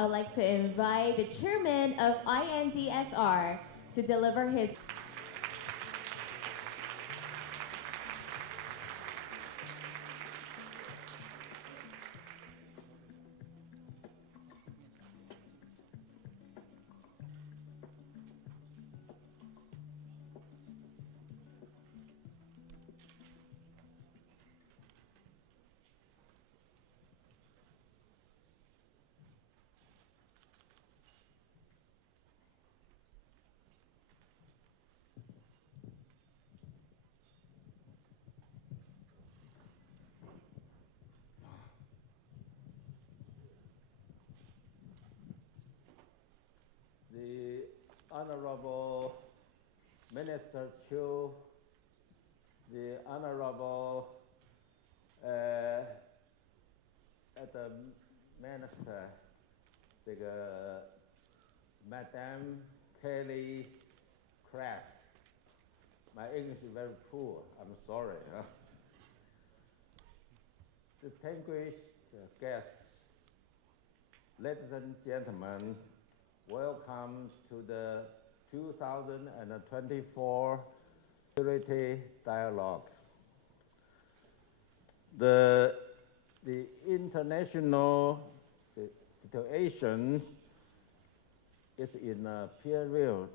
I would like to invite the chairman of INDSR to deliver his the Honorable Minister Chu, the Honorable Minister, Madam Kelly Craft. My English is very poor, I'm sorry. Distinguished guests, ladies and gentlemen, welcome to the 2024 Security Dialogue. The international situation is in a period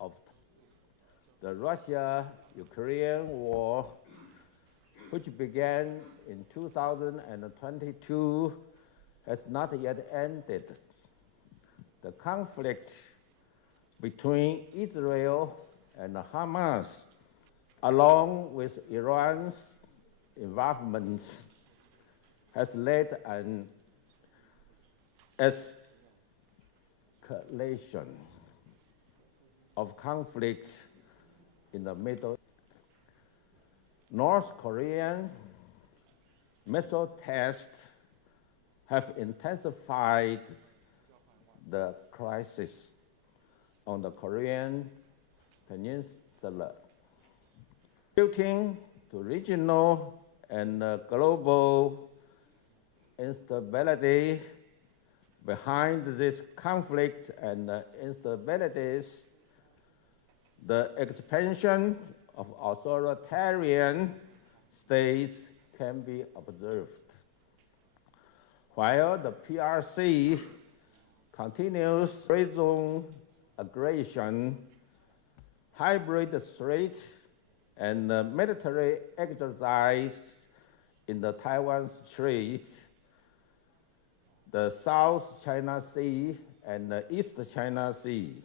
of the Russia-Ukraine war, which began in 2022, has not yet ended. The conflict between Israel and Hamas, along with Iran's involvement, has led an escalation of conflict in the Middle East. North Korean missile tests have intensified the crisis on the Korean Peninsula, contributing to regional and global instability. Behind this conflict and instabilities, the expansion of authoritarian states can be observed. While the PRC continues red zone aggression, hybrid threat, and military exercise in the Taiwan Strait, the South China Sea, and the East China Sea,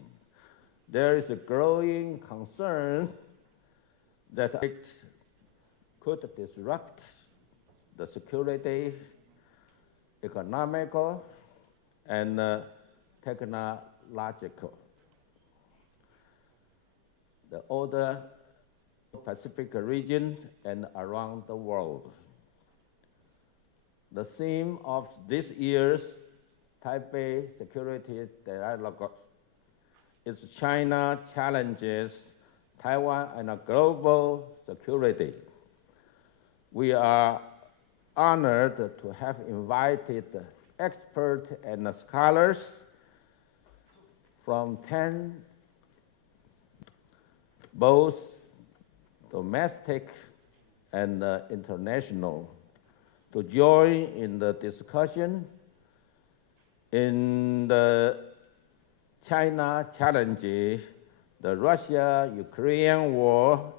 there is a growing concern that it could disrupt the security, economical, and technological. The older Pacific region and around the world. The theme of this year's Taipei Security Dialogue is China challenges Taiwan and global security. We are honored to have invited experts and scholars from 10 both domestic and international to join in the discussion in the China challenge, the Russia-Ukraine war,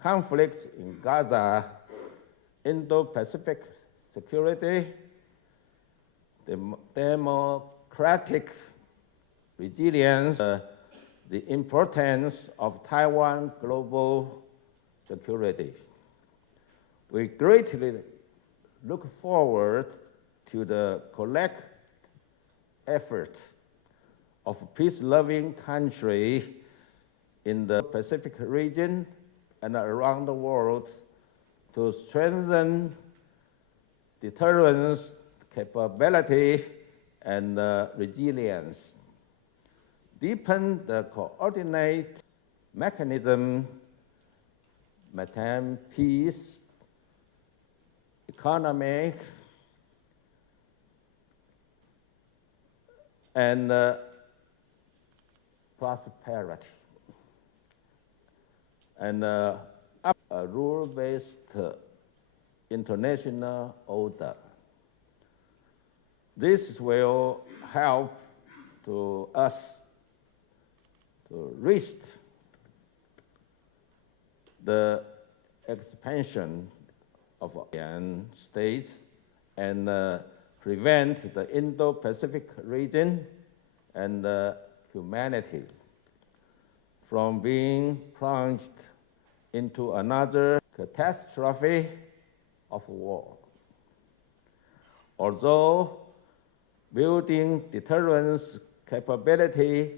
conflict in Gaza, Indo-Pacific security, democratic resilience, the importance of Taiwan global security. We greatly look forward to the collective effort of peace-loving countries in the Pacific region and around the world to strengthen deterrence capability and resilience, deepen the coordinate mechanism, maintain peace, economic, and prosperity, and a rule-based international order. This will help to us to resist the expansion of ASEAN states and prevent the Indo-Pacific region and humanity from being plunged into another catastrophe of war. Although building deterrence capability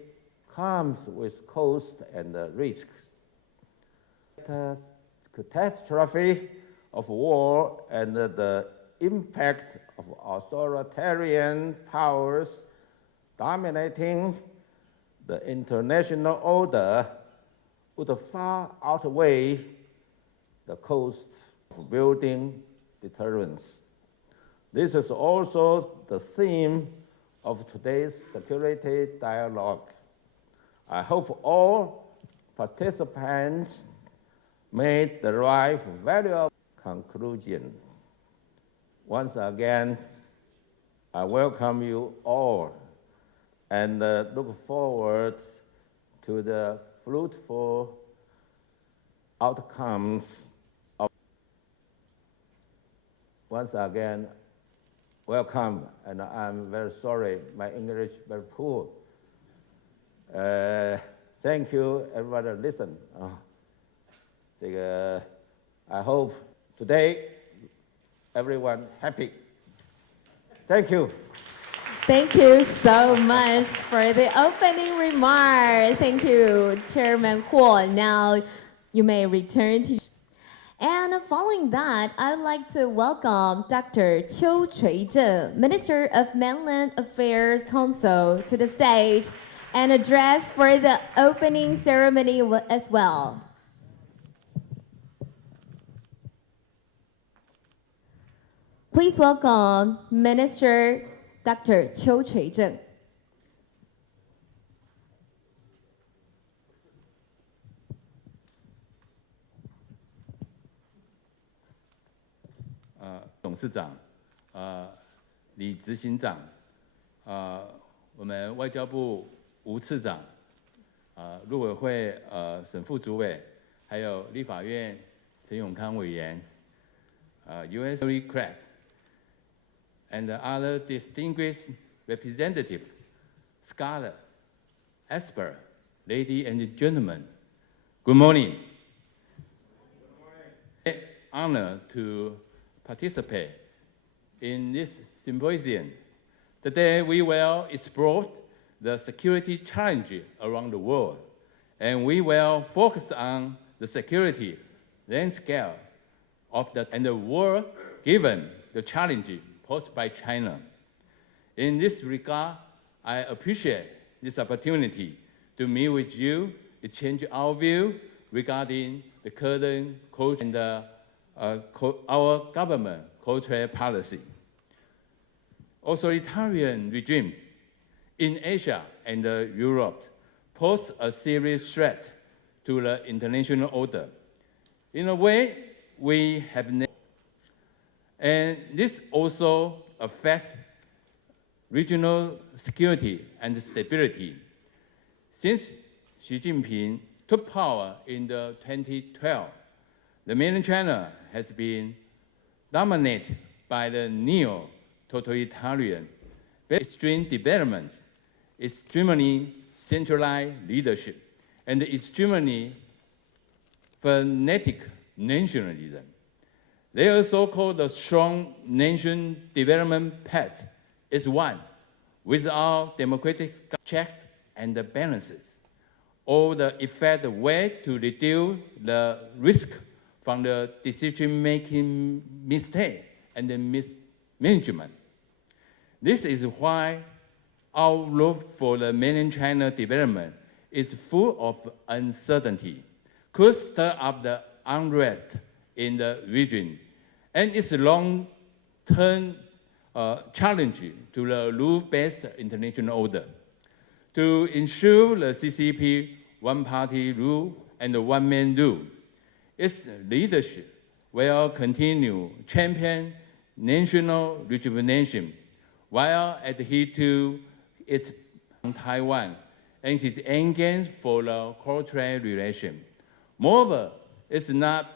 comes with cost and risks, the catastrophe of war and the impact of authoritarian powers dominating the international order would far outweigh the cost of building deterrence. This is also the theme of today's security dialogue. I hope all participants made the right valuable conclusion. Once again, I welcome you all and look forward to the fruitful outcomes of. Once again, welcome, and I'm very sorry, my English very poor. Thank you, everybody listen. I hope today everyone happy. Thank you. Thank you so much for the opening remark. Thank you, Chairman Huo. Now you may return to. And following that, I'd like to welcome Dr. Qiu Chuizheng, Minister of Mainland Affairs Council, to the stage and address for the opening ceremony as well. Please welcome Minister Dr. Qiu Chuizheng.董事长，李执行长，我们外交部吴次长，陆委会沈副主委，还有立法院陈永康委员，U.S. Craft, and other distinguished representatives, scholars, experts, ladies and gentlemen, good morning. Good morning. Honor to participate in this symposium. Today we will explore the security challenge around the world, and we will focus on the security landscape of the world given the challenge posed by China. In this regard, I appreciate this opportunity to meet with you, exchange our view regarding the current culture and our government cultural policy. Authoritarian regime in Asia and Europe pose a serious threat to the international order. In a way, we have and this also affects regional security and stability. Since Xi Jinping took power in 2012, the mainland China has been dominated by the neo-totalitarian, extreme developments, extremely centralized leadership, and extremely fanatic nationalism. They also call the strong nation development path is one without democratic checks and balances, or the effective way to reduce the risk from the decision-making mistake and the mismanagement. This is why our road for the mainland China development is full of uncertainty, could stir up the unrest in the region, and its long-term challenge to the rule-based international order. To ensure the CCP one-party rule and one-man rule, its leadership will continue champion national rejuvenation while adhering to its Taiwan and its aims for the cultural relation. Moreover, it's not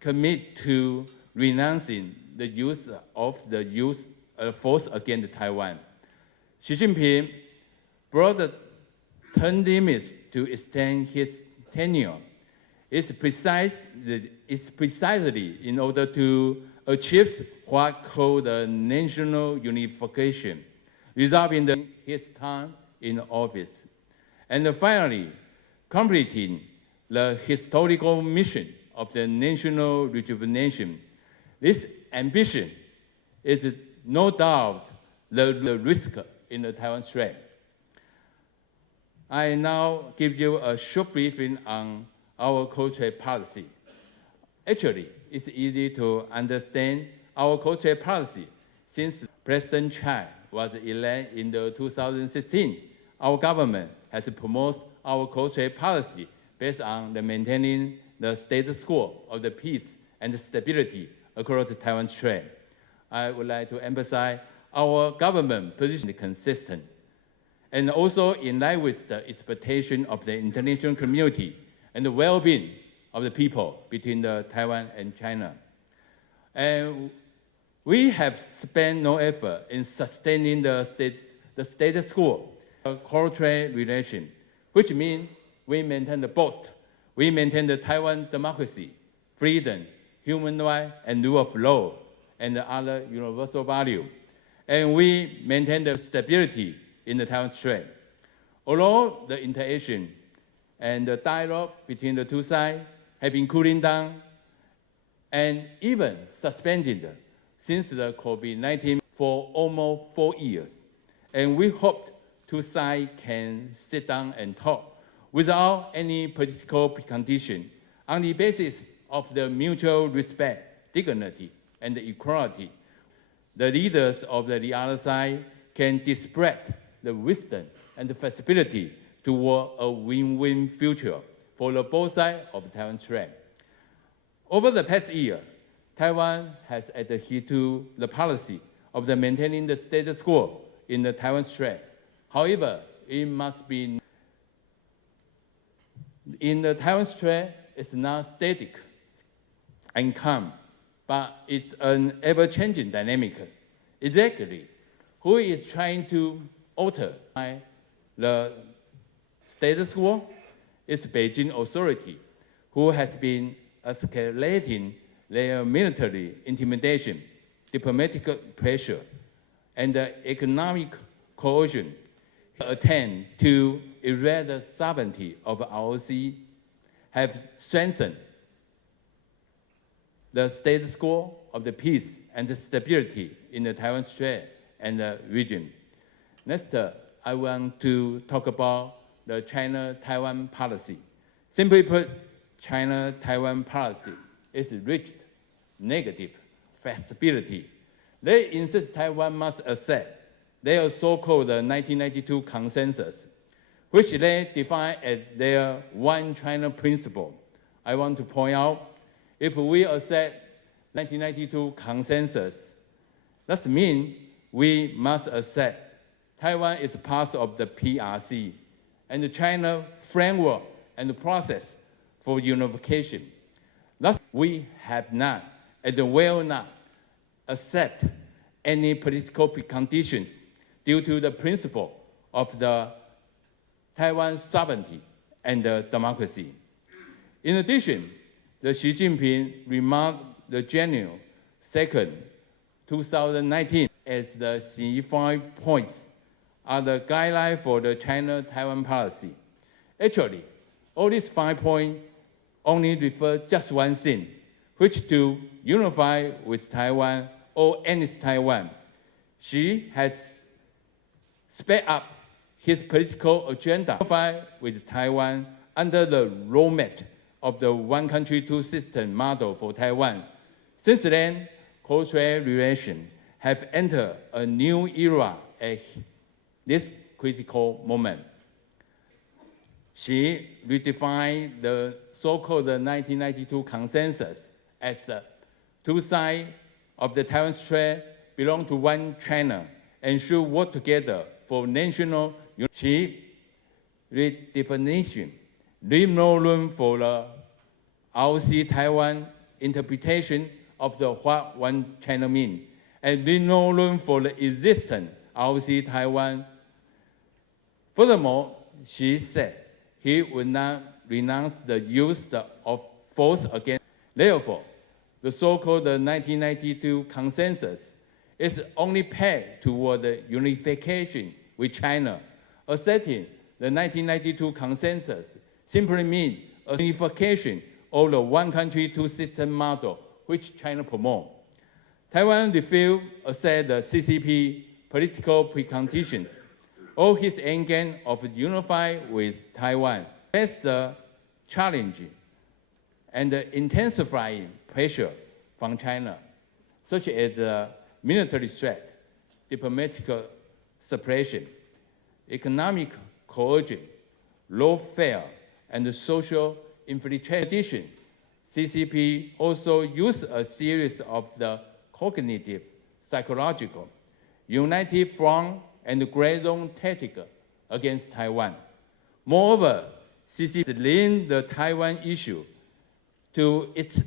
committed to renouncing the use of the force against Taiwan. Xi Jinping brought the term limits to extend his tenure. It's precisely in order to achieve what called the national unification, resulting in his time in office. And finally, completing the historical mission of the national rejuvenation. This ambition is no doubt the risk in the Taiwan Strait. I now give you a short briefing on our cultural policy. Actually, it's easy to understand our cultural policy since President Chai was elected in 2016. Our government has promoted our cultural policy based on the maintaining the status quo of the peace and stability across the Taiwan Strait. I would like to emphasize our government position is consistent and also in line with the expectation of the international community and the well-being of the people between Taiwan and China. And we have spent no effort in sustaining the status quo, cultural relation, which means we maintain the both. We maintain the Taiwan democracy, freedom, human rights, and rule of law, and other universal values. And we maintain the stability in the Taiwan Strait. Although the interaction and the dialogue between the two sides have been cooling down and even suspended since the COVID-19 for almost 4 years. And we hope two sides can sit down and talk without any political precondition on the basis of the mutual respect, dignity, and equality. The leaders of the other side can display the wisdom and the flexibility toward a win-win future for the both sides of the Taiwan Strait. Over the past year, Taiwan has adhered to the policy of the maintaining the status quo in the Taiwan Strait. However, it must be in the Taiwan Strait, it's not static and calm, but it's an ever-changing dynamic. Exactly, who is trying to alter the status quo? It's Beijing authority, who has been escalating their military intimidation, diplomatic pressure, and economic coercion. Attempt to erase the sovereignty of ROC have strengthened the status quo of the peace and the stability in the Taiwan Strait and the region. Next, I want to talk about the China-Taiwan policy. Simply put, China-Taiwan policy is rigid, negative, flexibility. They insist Taiwan must accept their so-called 1992 consensus, which they define as their one China principle. I want to point out, if we accept 1992 consensus, that means we must accept Taiwan is part of the PRC and the China framework and the process for unification. Thus, we have not, and will not, accept any political preconditions due to the principle of the Taiwan sovereignty and democracy. In addition, the Xi Jinping remarked the January 2nd, 2019 as the 5 points are the guideline for the China-Taiwan policy. Actually, all these 5 points only refer just one thing, which to unify with Taiwan or against Taiwan. Xi has sped up his political agenda with Taiwan under the roadmap of the one country, two system model for Taiwan. Since then, cultural relations have entered a new era at this critical moment. She redefined the so-called 1992 consensus as the two sides of the Taiwan Strait belong to one China and should work together for national unity. She redefinition leave no room for the ROC Taiwan interpretation of the what one China mean, and leave no room for the existing ROC Taiwan. Furthermore, she said he would not renounce the use of force against. Therefore, the so-called 1992 consensus is only path toward the unification with China. Accepting the 1992 consensus simply means a unification of the one country, two system model which China promotes. Taiwan refused to accept the CCP political preconditions or his aim of unify with Taiwan. That's the challenge and the intensifying pressure from China, such as the military threat, diplomatic suppression, economic coercion, lawfare, and social infiltration. CCP also used a series of the cognitive, psychological, united front, and gray zone tactics against Taiwan. Moreover, CCP linked the Taiwan issue to its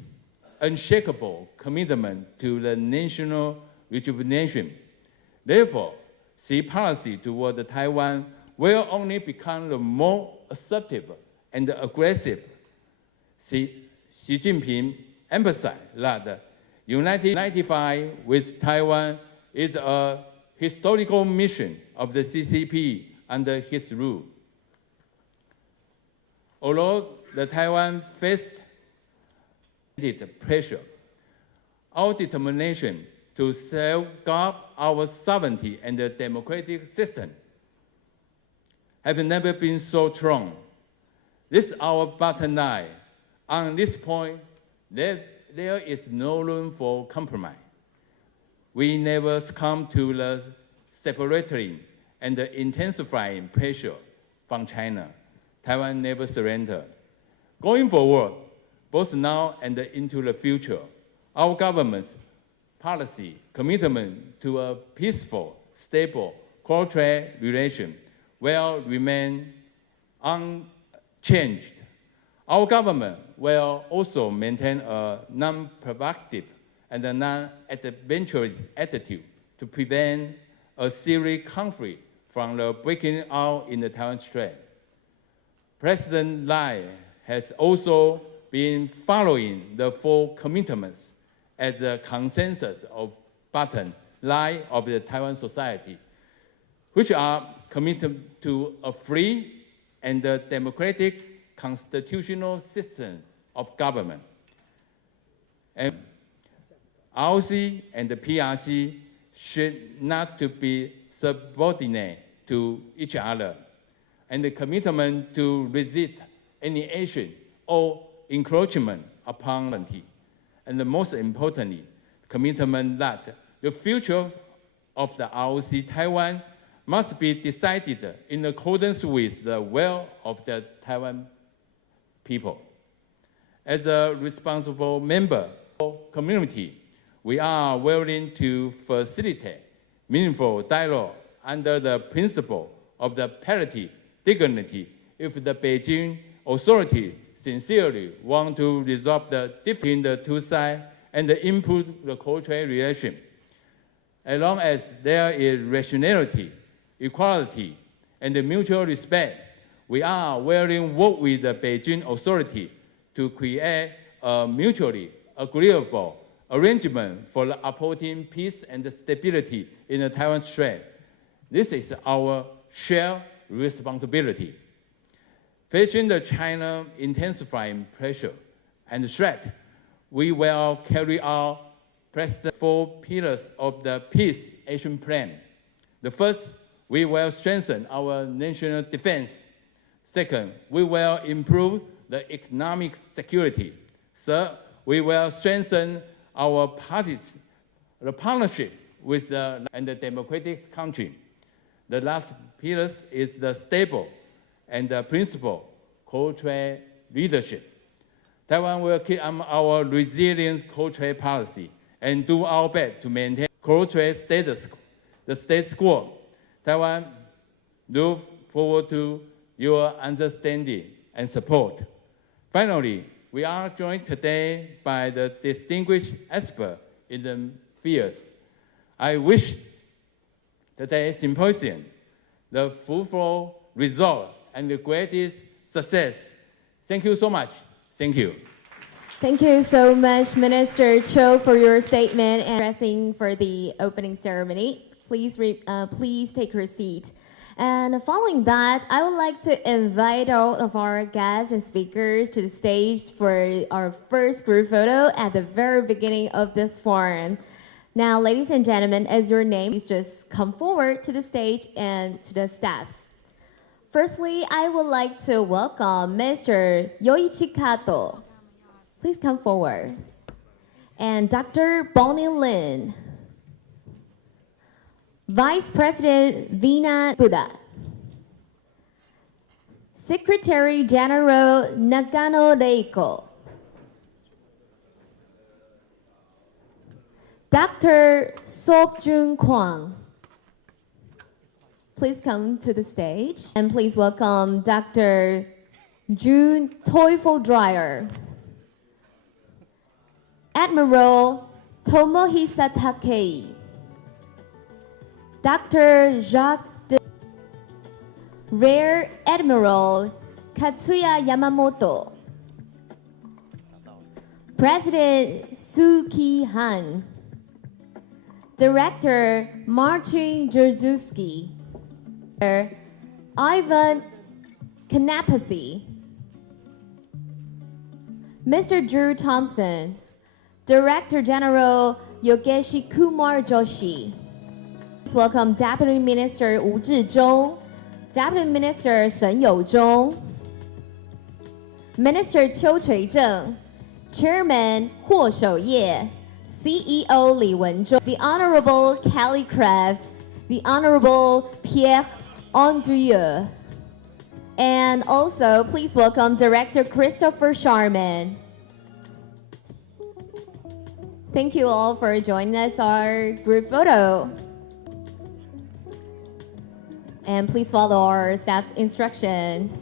unshakable commitment to the national rejuvenation. Therefore, Xi policy toward Taiwan will only become more assertive and aggressive. Xi Jinping emphasized that unify with Taiwan is a historical mission of the CCP under his rule. Although the Taiwan faced pressure, our determination to safeguard our sovereignty and the democratic system have never been so strong. This is our bottom line. On this point, there is no room for compromise. We never succumb to the separatory and the intensifying pressure from China. Taiwan never surrendered. Going forward, both now and into the future, our government's policy commitment to a peaceful, stable, cross-strait relation will remain unchanged. Our government will also maintain a non-provocative and a non-adventurous attitude to prevent a serious conflict from the breaking out in the Taiwan Strait. President Lai has also been following the four commitments as the consensus of bottom line of the Taiwan society, which are committed to a free and democratic constitutional system of government. And ROC and the PRC should not to be subordinate to each other, and the commitment to resist any action or encroachment upon sovereignty. And most importantly, commitment that the future of the ROC Taiwan must be decided in accordance with the will of the Taiwan people. As a responsible member of the community, we are willing to facilitate meaningful dialogue under the principle of the parity, dignity, if the Beijing authority sincerely want to resolve the difference between the two sides and improve the cultural relation. As long as there is rationality, equality, and mutual respect, we are willing to work with the Beijing authority to create a mutually agreeable arrangement for upholding peace and stability in the Taiwan Strait. This is our shared responsibility. Facing the China intensifying pressure and threat, we will carry out the 4 pillars of the Peace Action Plan. The first, we will strengthen our national defense. Second, we will improve the economic security. Third, we will strengthen our partnership with the democratic country. The last pillar is the stable and the principled co-trade leadership. Taiwan will keep our resilient co-trade policy and do our best to maintain co-trade status, the status quo. Taiwan look forward to your understanding and support. Finally, we are joined today by the distinguished experts in the fields. I wish today's symposium the fruitful result and the greatest success. Thank you so much. Thank you. Thank you so much, Minister Cho, for your statement and addressing for the opening ceremony. Please take your seat. And following that, I would like to invite all of our guests and speakers to the stage for our first group photo at the very beginning of this forum. Now, ladies and gentlemen, as your name, please just come forward to the stage and to the steps. Firstly, I would like to welcome Mr. Yoichi Kato. Please come forward. And Dr. Bonnie Lin. Vice President Vina Buddha. Secretary General Nagano Reiko. Dr. Sok-jun Kwang. Please come to the stage. And please welcome Dr. June Teufel Dreyer. Admiral Tomohisa Takei. Dr. Jacques de Rear Admiral Katsuya Yamamoto. President Suu Kyi-han. Director Marcin Jerzewski. Ivan Kanapathy. Mr. Drew Thompson. Director General Yogeshi Kumar Joshi. Welcome Deputy Minister Wu Zhizhou, Deputy Minister Shen Youzhong, Minister Qiu Chuizheng, Chairman Huo Shouye, CEO Li Wenzhong, the Honorable Kelly Craft, the Honorable Pierre Andrieux, and also please welcome Director Christopher Sharman. Thank you all for joining us our group photo. And please follow our staff's instruction.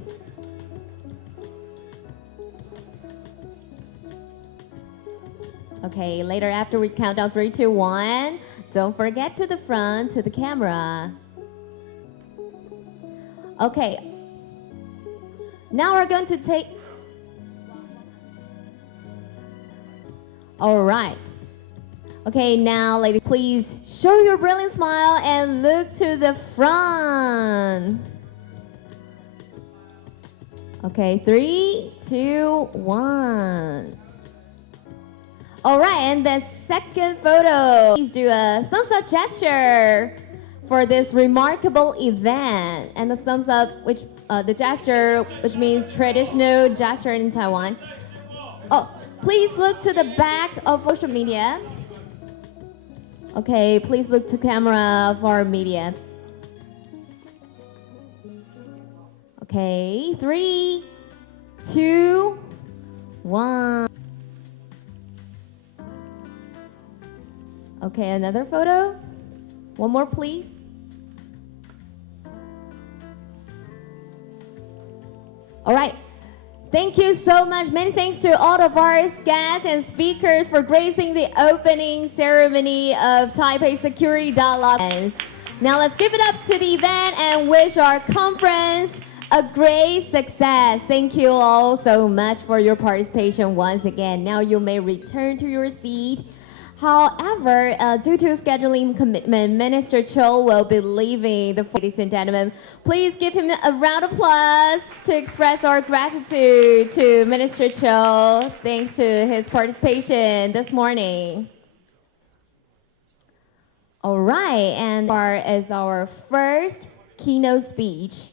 Okay, later after we count down 3, 2, 1, don't forget to the front, to the camera. Okay, now we're going to take, all right. Okay, now, ladies, please show your brilliant smile and look to the front. Okay, 3, 2, 1. All right, and the second photo. Please do a thumbs up gesture for this remarkable event. And the thumbs up, which the gesture, which means traditional gesture in Taiwan. Oh, please look to the back of social media. Okay, please look to camera for media. Okay, 3, 2, 1. Okay, another photo. One more, please. All right. Thank you so much. Many thanks to all of our guests and speakers for gracing the opening ceremony of Taipei Security Dialogue. Now let's give it up to the event and wish our conference a great success. Thank you all so much for your participation once again. Now you may return to your seat. However, due to scheduling commitment, Minister Cho will be leaving the floor. Ladies and gentlemen, please give him a round of applause to express our gratitude to Minister Cho. Thanks to his participation this morning. All right, and as our first keynote speech,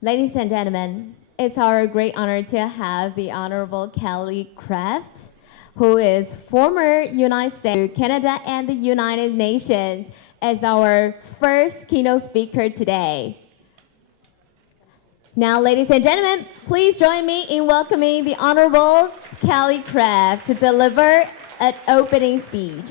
ladies and gentlemen, it's our great honor to have the Honorable Kelly Craft, who is former United States, Canada, and the United Nations, as our first keynote speaker today. Now, ladies and gentlemen, please join me in welcoming the Honorable Kelly Craft to deliver an opening speech.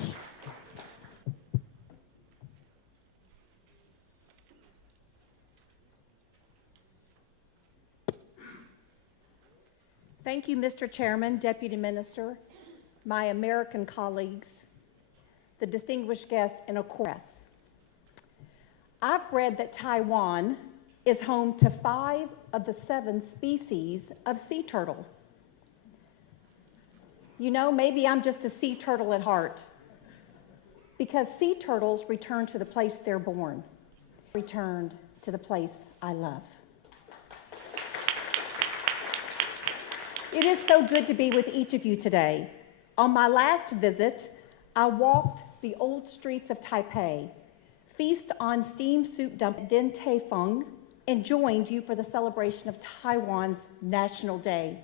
Thank you, Mr. Chairman, Deputy Minister, my American colleagues, the distinguished guests, and of course, I've read that Taiwan is home to 5 of the 7 species of sea turtle. You know, maybe I'm just a sea turtle at heart, because sea turtles return to the place they're born, returned to the place I love. It is so good to be with each of you today. On my last visit, I walked the old streets of Taipei, feast on steamed soup dumpling Din Tai Fung, and joined you for the celebration of Taiwan's National Day.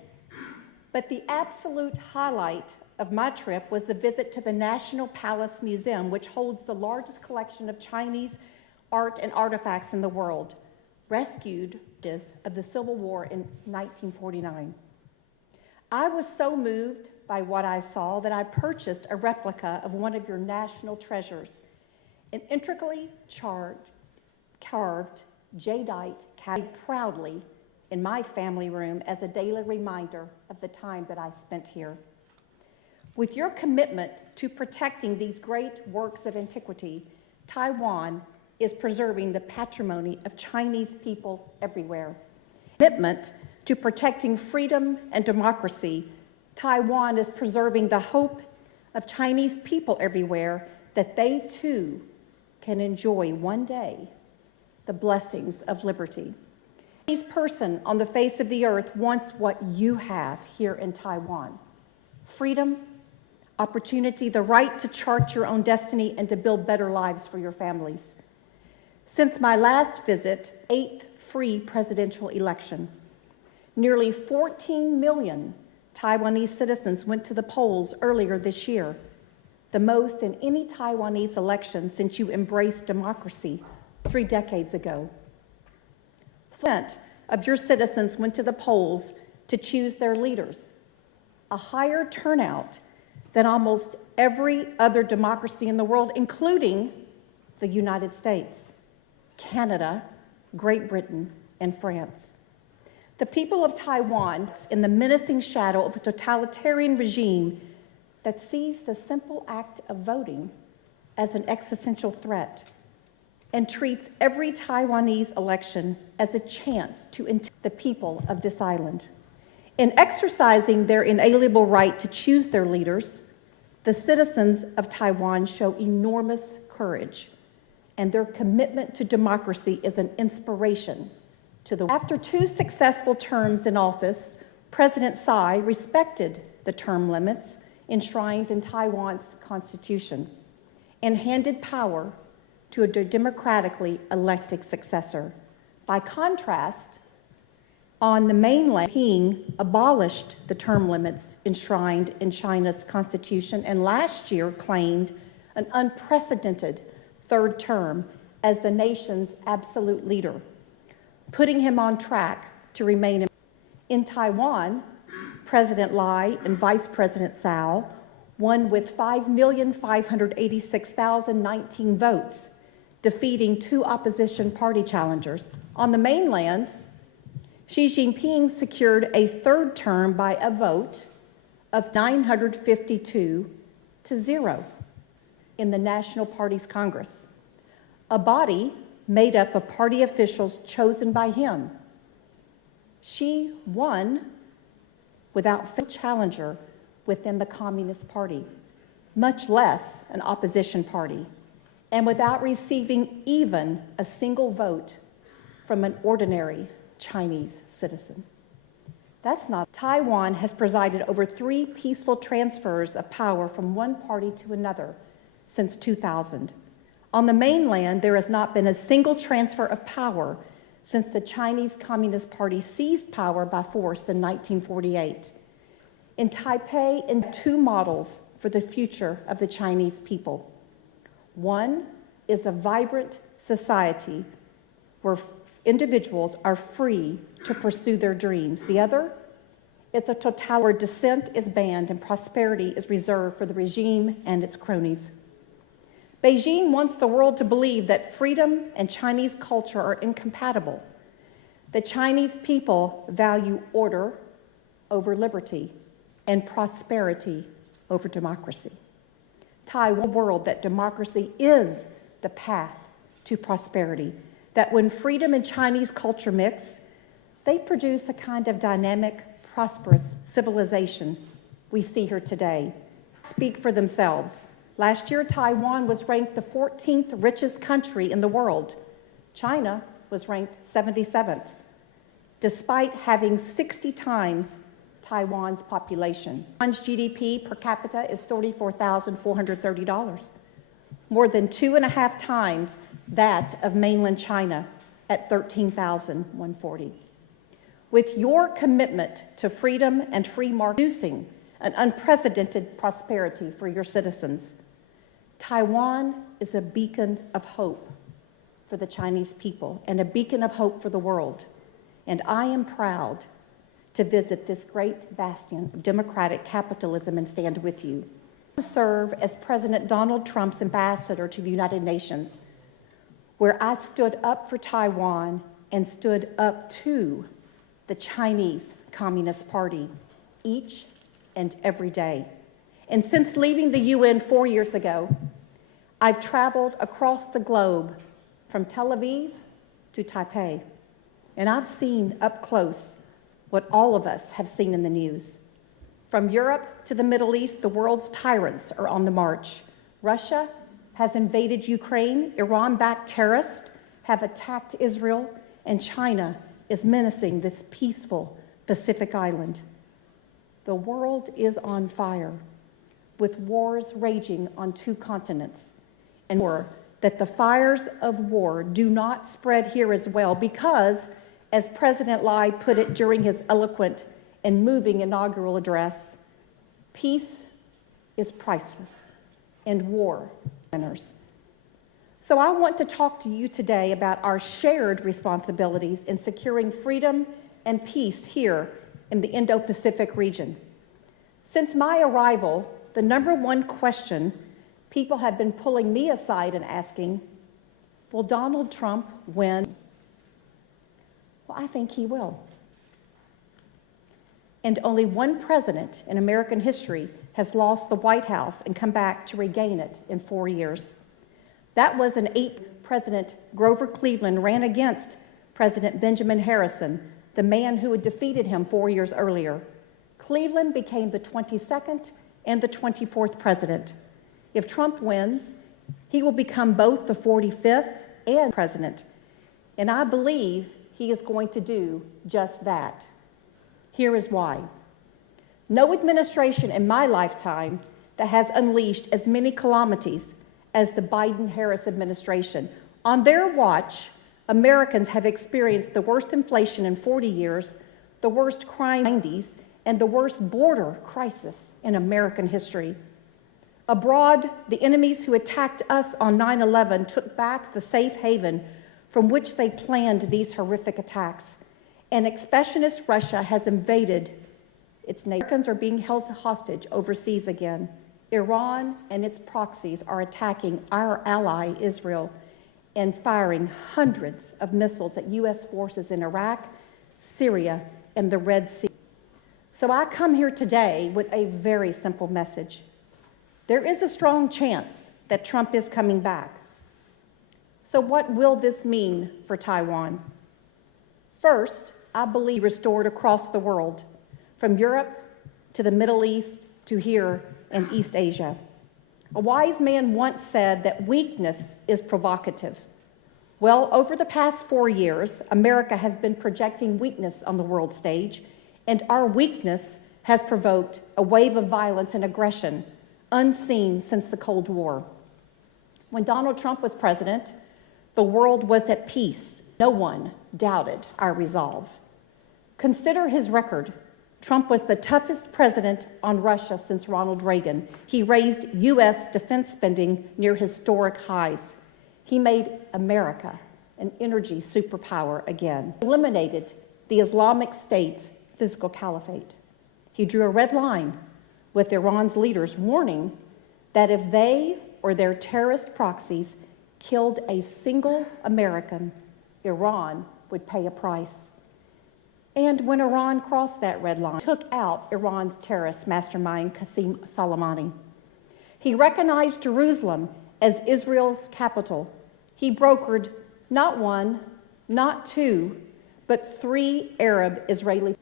But the absolute highlight of my trip was the visit to the National Palace Museum, which holds the largest collection of Chinese art and artifacts in the world, rescued of the Civil War in 1949. I was so moved by what I saw that I purchased a replica of one of your national treasures, an intricately carved jadeite carried proudly in my family room as a daily reminder of the time that I spent here. With your commitment to protecting these great works of antiquity, Taiwan is preserving the patrimony of Chinese people everywhere. Commitment to protecting freedom and democracy, Taiwan is preserving the hope of Chinese people everywhere that they too can enjoy one day the blessings of liberty. Each person on the face of the earth wants what you have here in Taiwan: freedom, opportunity, the right to chart your own destiny, and to build better lives for your families. Since my last visit, 8th free presidential election, nearly 14 million Taiwanese citizens went to the polls earlier this year, the most in any Taiwanese election since you embraced democracy 3 decades ago. 4% of your citizens went to the polls to choose their leaders, a higher turnout than almost every other democracy in the world, including the United States, Canada, Great Britain, and France. The people of Taiwan, in the menacing shadow of a totalitarian regime that sees the simple act of voting as an existential threat and treats every Taiwanese election as a chance to the people of this island. In exercising their inalienable right to choose their leaders, the citizens of Taiwan show enormous courage, and their commitment to democracy is an inspiration to the world. After 2 successful terms in office, President Tsai respected the term limits enshrined in Taiwan's constitution and handed power to a democratically elected successor. By contrast, on the mainland, Peking abolished the term limits enshrined in China's constitution and last year claimed an unprecedented 3rd term as the nation's absolute leader, putting him on track to remain in Taiwan. President Lai and Vice President Tsao won with 5,586,019 votes, defeating 2 opposition party challengers. On the mainland, Xi Jinping secured a 3rd term by a vote of 952 to 0 in the National Party's Congress, a body made up of party officials chosen by him. She won without a challenger within the Communist Party, much less an opposition party, and without receiving even a single vote from an ordinary Chinese citizen. That's not. Taiwan has presided over 3 peaceful transfers of power from one party to another since 2000. On the mainland, there has not been a single transfer of power since the Chinese Communist Party seized power by force in 1948. In Taipei, in two models for the future of the Chinese people. One is a vibrant society where individuals are free to pursue their dreams. The other, it's a totality where dissent is banned and prosperity is reserved for the regime and its cronies. Beijing wants the world to believe that freedom and Chinese culture are incompatible. The Chinese people value order over liberty and prosperity over democracy. Taiwan world that democracy is the path to prosperity, that when freedom and Chinese culture mix, they produce a kind of dynamic, prosperous civilization we see here today. Speak for themselves. Last year, Taiwan was ranked the 14th richest country in the world. China was ranked 77th, despite having 60 times Taiwan's population. Taiwan's GDP per capita is $34,430, more than 2.5 times that of mainland China at $13,140. With your commitment to freedom and free market, producing an unprecedented prosperity for your citizens, Taiwan is a beacon of hope for the Chinese people and a beacon of hope for the world. And I am proud to visit this great bastion of democratic capitalism and stand with you. To serve as President Donald Trump's ambassador to the United Nations, where I stood up for Taiwan and stood up to the Chinese Communist Party each and every day. And since leaving the UN 4 years ago, I've traveled across the globe from Tel Aviv to Taipei, and I've seen up close what all of us have seen in the news. From Europe to the Middle East, the world's tyrants are on the march. Russia has invaded Ukraine, Iran-backed terrorists have attacked Israel, and China is menacing this peaceful Pacific island. The world is on fire, with wars raging on 2 continents, and that the fires of war do not spread here as well because, as President Lai put it during his eloquent and moving inaugural address, peace is priceless and war winners. So I want to talk to you today about our shared responsibilities in securing freedom and peace here in the Indo-Pacific region. Since my arrival, the #1 question people have been pulling me aside and asking, will Donald Trump win? Well, I think he will. And only one president in American history has lost the White House and come back to regain it in 4 years. That was an 8th President Grover Cleveland ran against President Benjamin Harrison, the man who had defeated him 4 years earlier. Cleveland became the 22nd and the 24th president. If Trump wins, he will become both the 45th and president. And I believe he is going to do just that. Here is why. No administration in my lifetime that has unleashed as many calamities as the Biden-Harris administration. On their watch, Americans have experienced the worst inflation in 40 years, the worst crime in the 90s, and the worst border crisis in American history. Abroad, the enemies who attacked us on 9/11 took back the safe haven from which they planned these horrific attacks. And expansionist Russia has invaded its neighbors. Americans are being held hostage overseas again. Iran and its proxies are attacking our ally, Israel, and firing hundreds of missiles at U.S. forces in Iraq, Syria, and the Red Sea. So I come here today with a very simple message. There is a strong chance that Trump is coming back. So what will this mean for Taiwan? First, I believe restored across the world, from Europe to the Middle East to here in East Asia. A wise man once said that weakness is provocative. Well, over the past 4 years, America has been projecting weakness on the world stage, and our weakness has provoked a wave of violence and aggression unseen since the Cold War. When Donald Trump was president, the world was at peace. No one doubted our resolve. Consider his record. Trump was the toughest president on Russia since Ronald Reagan. He raised U.S. defense spending near historic highs. He made America an energy superpower again. Eliminated the Islamic State's physical caliphate. He drew a red line with Iran's leaders, warning that if they or their terrorist proxies killed a single American, Iran would pay a price. And when Iran crossed that red line, took out Iran's terrorist mastermind, Qasem Soleimani. He recognized Jerusalem as Israel's capital. He brokered not one, not two, but 3 Arab-Israeli,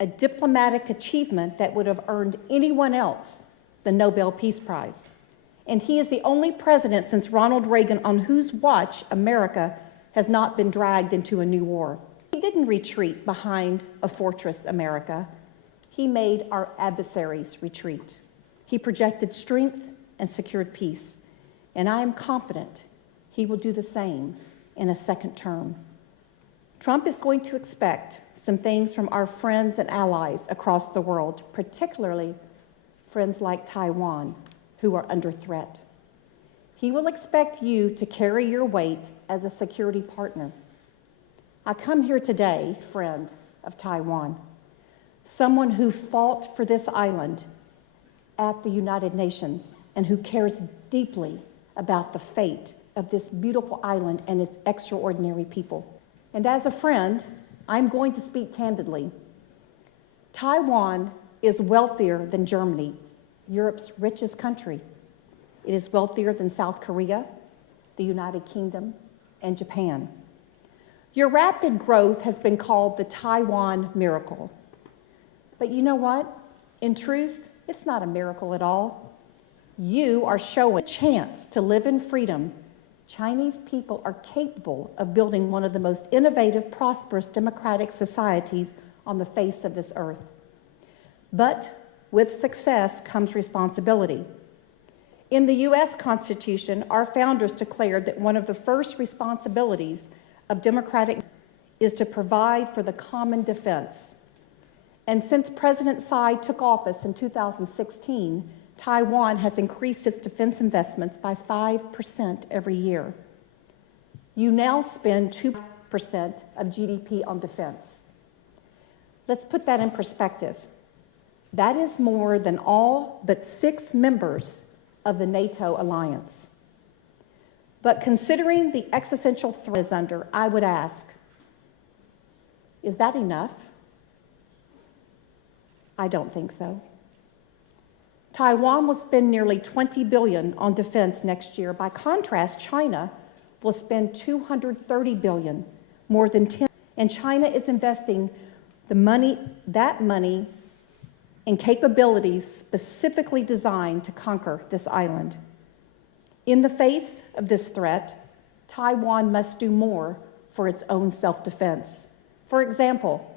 a diplomatic achievement that would have earned anyone else the Nobel Peace Prize. And he is the only president since Ronald Reagan on whose watch America has not been dragged into a new war. He didn't retreat behind a fortress, America. He made our adversaries retreat. He projected strength and secured peace. And I am confident he will do the same in a second term. Trump is going to expect some things from our friends and allies across the world, particularly friends like Taiwan, who are under threat. He will expect you to carry your weight as a security partner. I come here today, friend of Taiwan, someone who fought for this island at the United Nations and who cares deeply about the fate of this beautiful island and its extraordinary people. And as a friend, I'm going to speak candidly. Taiwan is wealthier than Germany, Europe's richest country. It is wealthier than South Korea, the United Kingdom, and Japan. Your rapid growth has been called the Taiwan miracle. But you know what? In truth, it's not a miracle at all. You are showing a chance to live in freedom. Chinese people are capable of building one of the most innovative, prosperous, democratic societies on the face of this earth. But with success comes responsibility. In the U.S. Constitution, our founders declared that one of the first responsibilities of democratic is to provide for the common defense. And since President Tsai took office in 2016, Taiwan has increased its defense investments by 5% every year. You now spend 2% of GDP on defense. Let's put that in perspective. That is more than all but 6 members of the NATO alliance. But considering the existential threat is under, I would ask, is that enough? I don't think so. Taiwan will spend nearly $20 billion on defense next year. By contrast, China will spend $230 billion, more than 10. And China is investing that money in capabilities specifically designed to conquer this island. In the face of this threat, Taiwan must do more for its own self-defense. For example,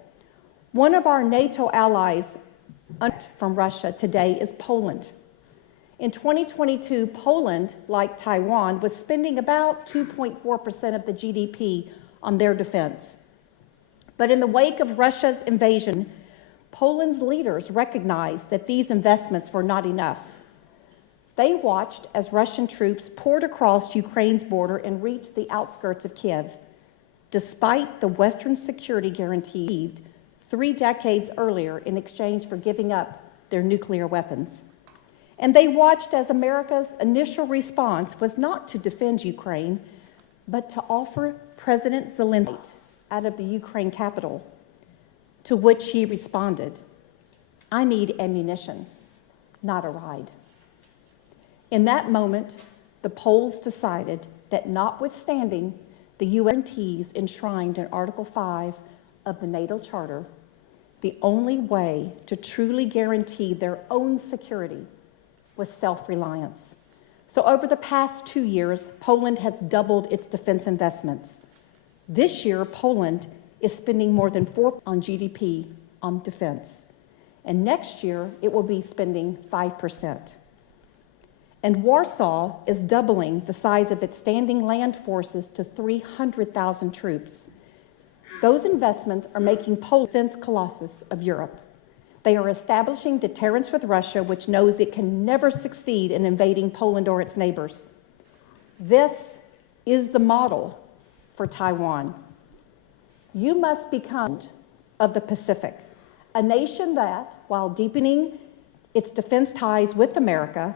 one of our NATO allies from Russia today is Poland. In 2022, Poland, like Taiwan, was spending about 2.4% of the GDP on their defense. But in the wake of Russia's invasion, Poland's leaders recognized that these investments were not enough. They watched as Russian troops poured across Ukraine's border and reached the outskirts of Kiev, despite the Western security guarantee 3 decades earlier in exchange for giving up their nuclear weapons. And they watched as America's initial response was not to defend Ukraine, but to offer President Zelensky out of the Ukraine capital, to which he responded, "I need ammunition, not a ride." In that moment, the Poles decided that notwithstanding the UN guarantees enshrined in Article 5 of the NATO Charter, the only way to truly guarantee their own security was self-reliance. So over the past 2 years, Poland has doubled its defense investments. This year, Poland is spending more than 4% on GDP on defense. And next year, it will be spending 5%. And Warsaw is doubling the size of its standing land forces to 300,000 troops. Those investments are making Poland the defense colossus of Europe. They are establishing deterrence with Russia, which knows it can never succeed in invading Poland or its neighbors. This is the model for Taiwan. You must become of the Pacific, a nation that, while deepening its defense ties with America,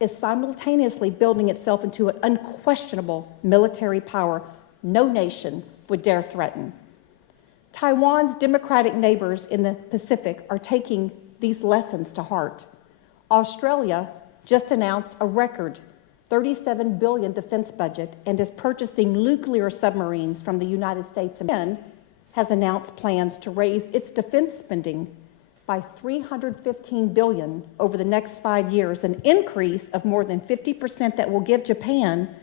is simultaneously building itself into an unquestionable military power no nation would dare threaten. Taiwan's democratic neighbors in the Pacific are taking these lessons to heart. Australia just announced a record $37 billion defense budget and is purchasing nuclear submarines from the United States, and has announced plans to raise its defense spending by $315 billion over the next 5 years, an increase of more than 50% that will give Japan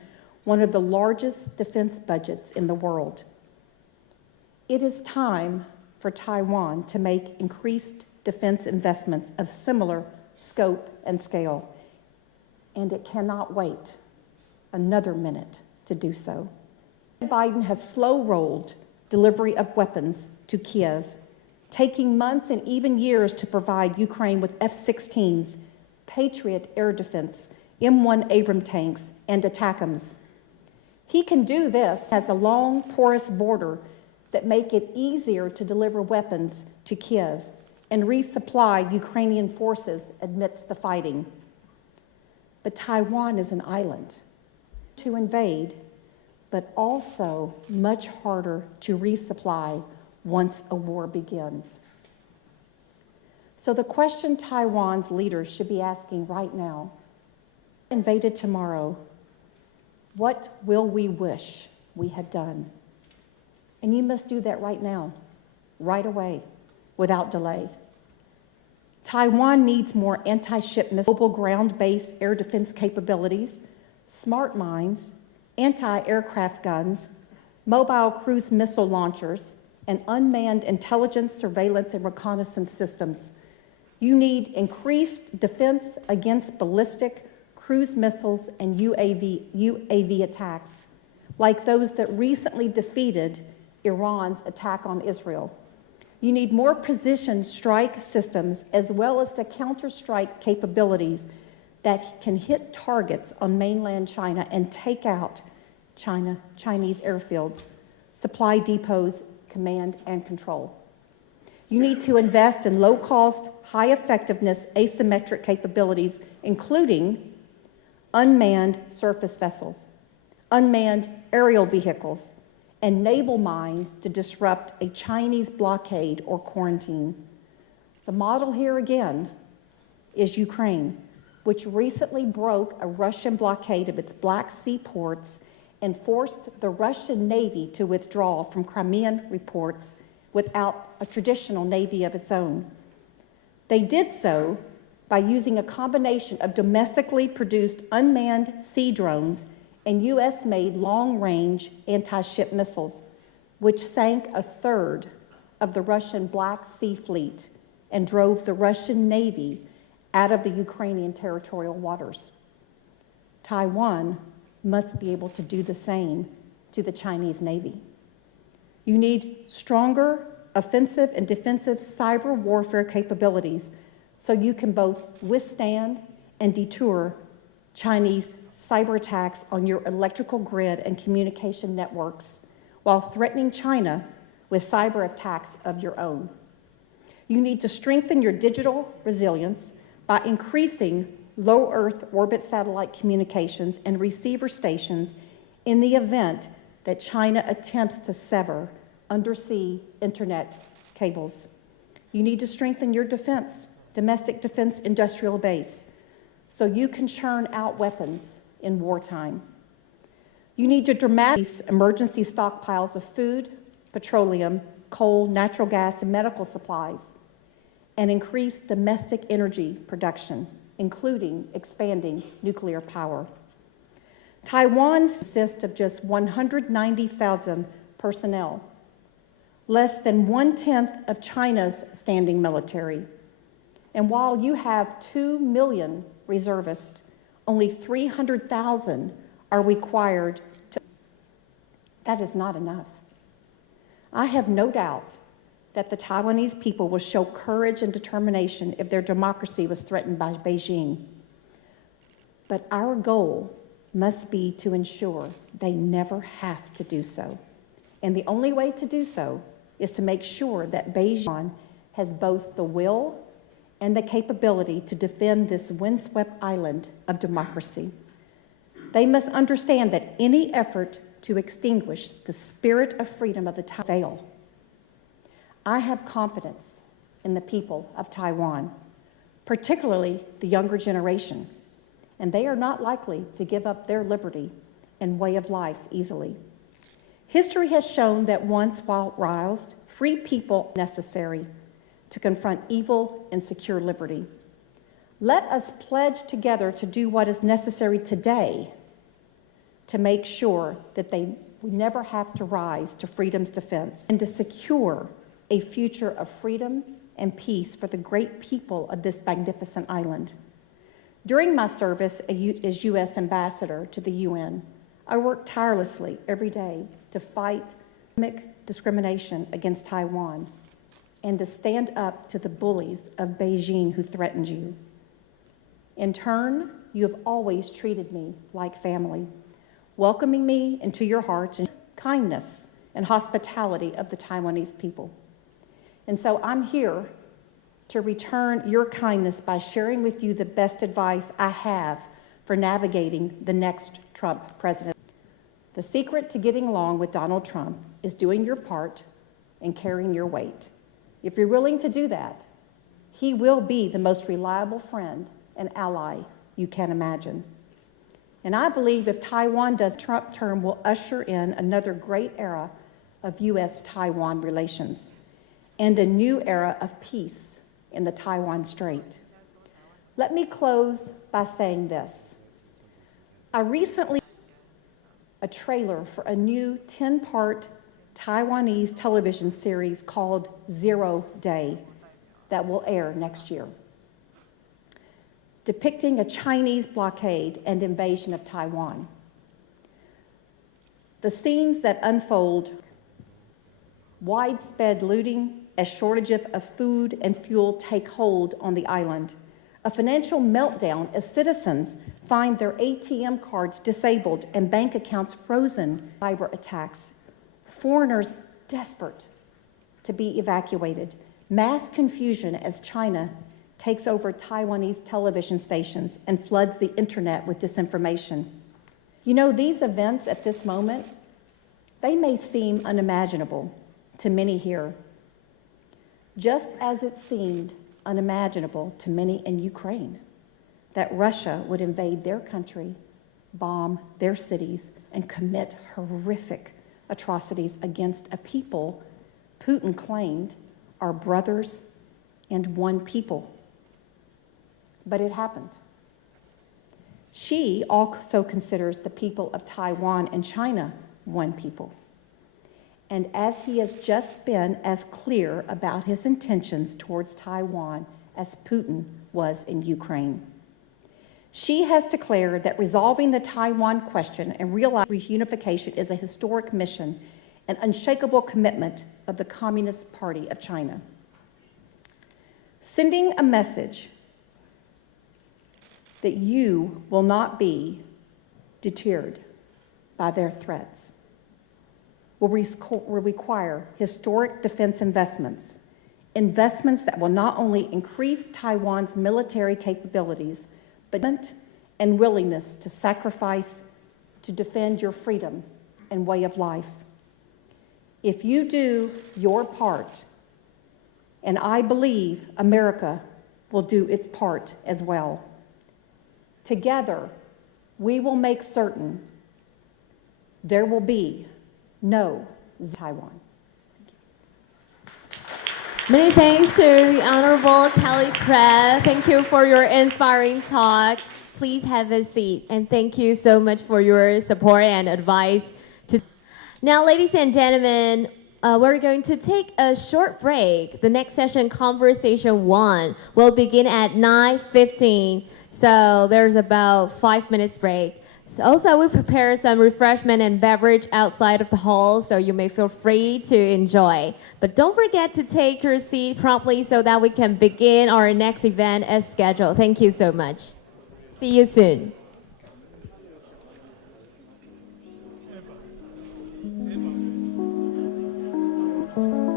one of the largest defense budgets in the world. It is time for Taiwan to make increased defense investments of similar scope and scale, and it cannot wait another minute to do so. Biden has slow-rolled delivery of weapons to Kiev, taking months and even years to provide Ukraine with F-16s, Patriot air defense, M1 Abrams tanks, and ATACMS. He can do this as a long, porous border that make it easier to deliver weapons to Kiev and resupply Ukrainian forces amidst the fighting. But Taiwan is an island to invade, but also much harder to resupply once a war begins. So the question Taiwan's leaders should be asking right now, invaded tomorrow, what will we wish we had done? And you must do that right now, right away, without delay. Taiwan needs more anti-ship missile, mobile ground-based air defense capabilities, smart mines, anti-aircraft guns, mobile cruise missile launchers, and unmanned intelligence, surveillance, and reconnaissance systems. You need increased defense against ballistic cruise missiles and UAV attacks, like those that recently defeated Iran's attack on Israel. You need more precision strike systems as well as the counter-strike capabilities that can hit targets on mainland China and take out Chinese airfields, supply depots, command and control. You need to invest in low-cost, high-effectiveness asymmetric capabilities, including unmanned surface vessels, unmanned aerial vehicles, and naval mines to disrupt a Chinese blockade or quarantine. The model here again is Ukraine, which recently broke a Russian blockade of its Black Sea ports and forced the Russian Navy to withdraw from Crimean reports without a traditional navy of its own. They did so by using a combination of domestically produced unmanned sea drones and US-made long-range anti-ship missiles, which sank a third of the Russian Black Sea fleet and drove the Russian Navy out of the Ukrainian territorial waters. Taiwan must be able to do the same to the Chinese Navy. You need stronger offensive and defensive cyber warfare capabilities so you can both withstand and deter Chinese cyber attacks on your electrical grid and communication networks while threatening China with cyber attacks of your own. You need to strengthen your digital resilience by increasing low Earth orbit satellite communications and receiver stations in the event that China attempts to sever undersea internet cables. You need to strengthen your domestic defense industrial base, so you can churn out weapons in wartime. You need to dramatically emergency stockpiles of food, petroleum, coal, natural gas, and medical supplies, and increase domestic energy production, including expanding nuclear power. Taiwan consists of just 190,000 personnel, less than 1/10 of China's standing military. And while you have 2 million reservists, only 300,000 are required to. That is not enough. I have no doubt that the Taiwanese people will show courage and determination if their democracy was threatened by Beijing. But our goal must be to ensure they never have to do so. And the only way to do so is to make sure that Beijing has both the will and the capability to defend this windswept island of democracy. They must understand that any effort to extinguish the spirit of freedom of the Taiwan fail. I have confidence in the people of Taiwan, particularly the younger generation, and they are not likely to give up their liberty and way of life easily. History has shown that once while roused, free people are necessary to confront evil and secure liberty. Let us pledge together to do what is necessary today to make sure that we never have to rise to freedom's defense and to secure a future of freedom and peace for the great people of this magnificent island. During my service as U.S. Ambassador to the UN, I worked tirelessly every day to fight systemic discrimination against Taiwan and to stand up to the bullies of Beijing who threatened you. In turn, you have always treated me like family, welcoming me into your hearts and kindness and hospitality of the Taiwanese people. And so I'm here to return your kindness by sharing with you the best advice I have for navigating the next Trump presidency. The secret to getting along with Donald Trump is doing your part and carrying your weight. If you're willing to do that, he will be the most reliable friend and ally you can imagine. And I believe if Taiwan does, Trump term will usher in another great era of U.S.-Taiwan relations and a new era of peace in the Taiwan Strait. Let me close by saying this. I recently a trailer for a new 10-part Taiwanese television series called 0 Day that will air next year, depicting a Chinese blockade and invasion of Taiwan. The scenes that unfold widespread looting as shortages of food and fuel take hold on the island, a financial meltdown as citizens find their ATM cards disabled and bank accounts frozen, cyber attacks, foreigners desperate to be evacuated, mass confusion as China takes over Taiwanese television stations and floods the internet with disinformation. You know, these events at this moment, they may seem unimaginable to many here, just as it seemed unimaginable to many in Ukraine that Russia would invade their country, bomb their cities, and commit horrific atrocities against a people Putin claimed are brothers and one people. But it happened. Xi also considers the people of Taiwan and China one people. And as he has just been as clear about his intentions towards Taiwan as Putin was in Ukraine. Xi has declared that resolving the Taiwan question and realizing reunification is a historic mission and unshakable commitment of the Communist Party of China. Sending a message that you will not be deterred by their threats will require historic defense investments, investments that will not only increase Taiwan's military capabilities, but and willingness to sacrifice to defend your freedom and way of life. If you do your part, and I believe America will do its part as well, together we will make certain there will be no Taiwan. Many thanks to the Honorable Kelly Pratt. Thank you for your inspiring talk. Please have a seat, and thank you so much for your support and advice. Now, ladies and gentlemen, we're going to take a short break. The next session, Conversation 1, will begin at 9:15. So there's about 5 minutes break. Also, we prepare some refreshment and beverage outside of the hall, so you may feel free to enjoy. But don't forget to take your seat promptly so that we can begin our next event as scheduled. Thank you so much. See you soon. Thank you.